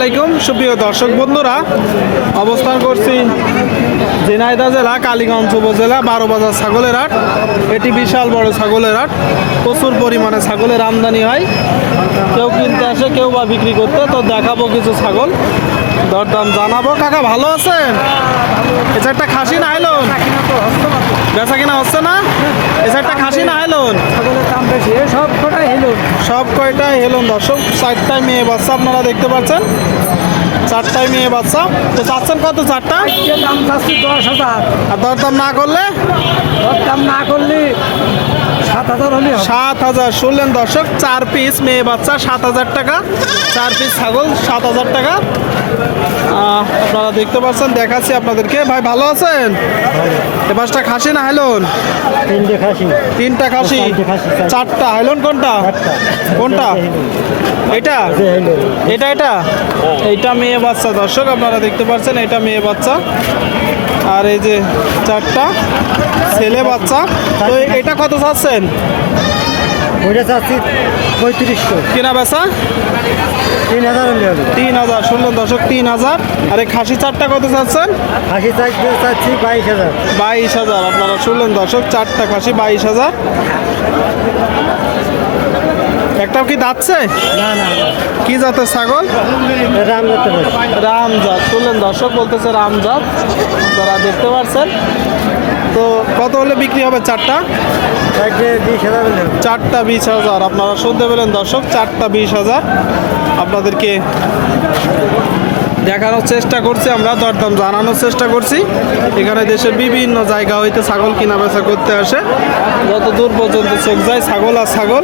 আলাইকুম সুপ্রিয় দর্শক বন্ধুরা, অবস্থান করছি ঝিনাইদহ জেলা কালীগঞ্জ উপজেলা 12 বাজার ছাগলের হাট। এটি বিশাল বড় ছাগলের হাট, প্রচুর পরিমাণে ছাগলের আমদানি হয়। কেউ কিনতে আসে, কেউ বা বিক্রি করতে। তো দেখাবো কিছু ছাগল, দরদাম জানাবো। কাকা ভালো আছেন? এটা একটা খাসি না হেলুন? বেচা কিনা হচ্ছে না? এটা একটা খাসি না হেলুন? সব কয়টাই হেলুন দর্শক। 4টায় মেয়ে বাচ্চা আপনারা দেখতে পাচ্ছেন, 4টায় মেয়ে বাচ্চা। তো চাচ্ছেন কত? 4টা দাম চাচ্ছি 10,000। আর দরদাম না করলে? দাম না করলে 7,000 হলে 7,000। শুনলেন দর্শক, 4 পিস মেয়ে বাচ্চা 7,000 টাকা, 4 পিস ছাগল 7,000 টাকা। আপনারা দেখতে পাচ্ছেন, দেখাচ্ছি আপনাদেরকে। ভাই ভালো আছেন? এ পাঁচটা খাসি না হেলুন? 3টে খাসি। 3টা খাসি, 4টা হেলুন। কোনটা কোনটা? এটা এটা এটা এইটা মেয়ে বাচ্চা দর্শক, আপনারা দেখতে পাচ্ছেন। এটা মেয়ে বাচ্চা, আর এই যে 4টা ছেলে বাচ্চা। তো এটা কত চাচ্ছেন? ওইটা চাচ্ছি 3500। কিনা বেচা 3,000 হলে হবে। 3,000। শুনলেন দর্শক, 3,000। আর এই খাসি 4টা কত চাচ্ছেন? খাসি চাচ্ছি 22,000। 22,000। আপনারা শুনলেন দর্শক, 4টা খাসি 22,000। একটাও কি দাঁতছে? না না, কি জাতের ছাগল? রামজাত। শুনলেন দর্শক, বলতেছে রামজাত। আপনারা দেখতে পাচ্ছেন। তো কত হলে বিক্রি হবে 4টা? 20,000 হলে হবে। 4টা 20,000। আপনারা শুনতে পেলেন দর্শক, 4টা 20,000 আপনাদেরকে দেখানোর চেষ্টা করছি আমরা, দরদাম জানানোর চেষ্টা করছি। এখানে দেশের বিভিন্ন জায়গা হইতে ছাগল কিনা বেচা করতে আসে, যত দূর পর্যন্ত চোখ যায় ছাগল আর ছাগল।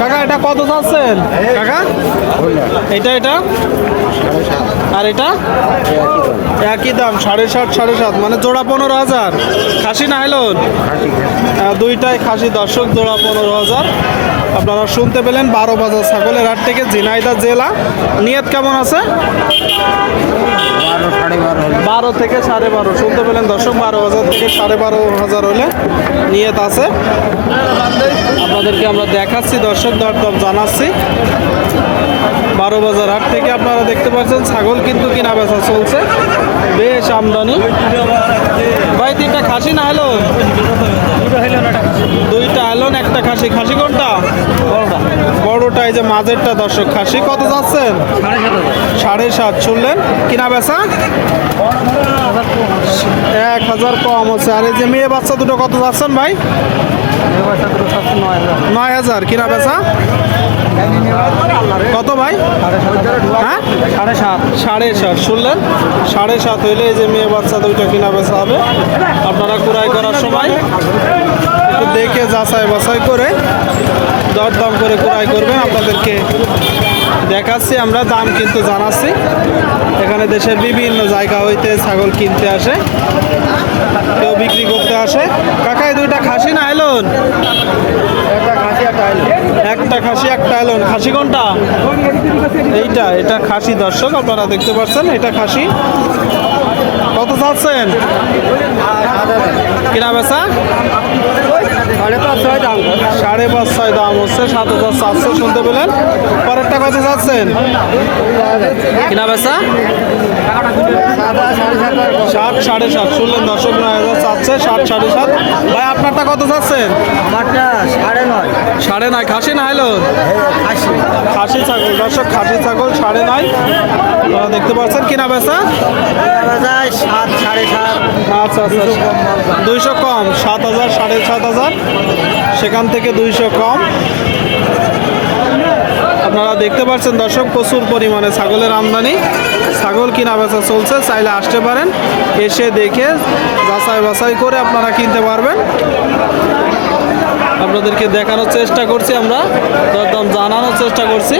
কাকা এটা কত চাচ্ছেন কাকা? এটা এটা আর এটা একই দাম, 7.5 7.5, মানে জোড়া 15,000। খাসি না হেলুন? দুইটাই খাসি দর্শক, জোড়া 15,000। আপনারা শুনতে পেলেন 12 বাজার ছাগলের হাট থেকে, ঝিনাইদহ জেলা। নিয়ত কেমন আছে? 12 থেকে 12.5। শুনতে পেলেন দর্শক, 12,000 থেকে 12,500 হলে নিয়ত আছে। আপনাদেরকে আমরা দেখাচ্ছি দর্শক, দরদাম জানাচ্ছি। 12 বাজার হাট থেকে আপনারা দেখতে পাচ্ছেন ছাগল কিন্তু কিনা বেচা চলছে, বেশ আমদানি। ভাই 3টা খাসি না হেলো? 2টা হেলুন, একটা খাসি। খাসি কোনটা? বড়টা, এই যে মাঝেরটা দর্শক খাসি। কত যাচ্ছেন? 7.5। শুনলেন, কিনা বেচা 1,000 কম হচ্ছে। আর এই যে মেয়ে বাচ্চা দুটো কত যাচ্ছেন ভাই? 9,000। কিনা বেচা কত ভাই? হ্যাঁ 7.5। শুনলেন, 7.5 হইলে এই যে মেয়ে বাচ্চা দুইটা কিনা বেচা হবে। আপনারা ক্রয় করার সময় একটু দেখে যাচাই বাছাই করে দরদাম করে ক্রয় করবেন। আপনাদেরকে দেখাচ্ছি আমরা, দাম কিন্তু জানাচ্ছি। এখানে দেশের বিভিন্ন জায়গা হইতে ছাগল কিনতে আসে, কেউ বিক্রি করতে আসে। কাকা এই 2টা খাসি না হেলুন? একটা খাসি একটা হেলুন। খাসি কোনটা? এইটা, এটা খাসি দর্শক, আপনারা দেখতে পাচ্ছেন। এটা খাসি। কত চাচ্ছেন? কিনা বেচা 5.5 দাম হচ্ছে, 7,400। শুনতে পেলেন। পরেরটা কত চাচ্ছেন? কিনা বেচা 7 7.5। শুনলেন দর্শক, 9,000 চাচ্ছে, 7 7.5। ভাই আপনারটা কত চাচ্ছেন? আমারটা 9.5। 9.5। খাসি না হেলো? খাসি ছাগল দর্শক, খাসি ছাগল 9.5। আপনারা দেখতে পাচ্ছেন। কিনা বেচা 7 7.5। আচ্ছা আচ্ছা, 200 কম। 7,000 7,500, সেখান থেকে 200 কম। আপনারা দেখতে পাচ্ছেন দর্শক, প্রচুর পরিমাণে ছাগলের আমদানি। ছাগল কিনা বেচা চলছে, চাইলে আসতে পারেন, এসে দেখে যাচাই বাছাই করে আপনারা কিনতে পারবেন। আপনাদেরকে দেখানোর চেষ্টা করছি আমরা, দরদাম জানানোর চেষ্টা করছি।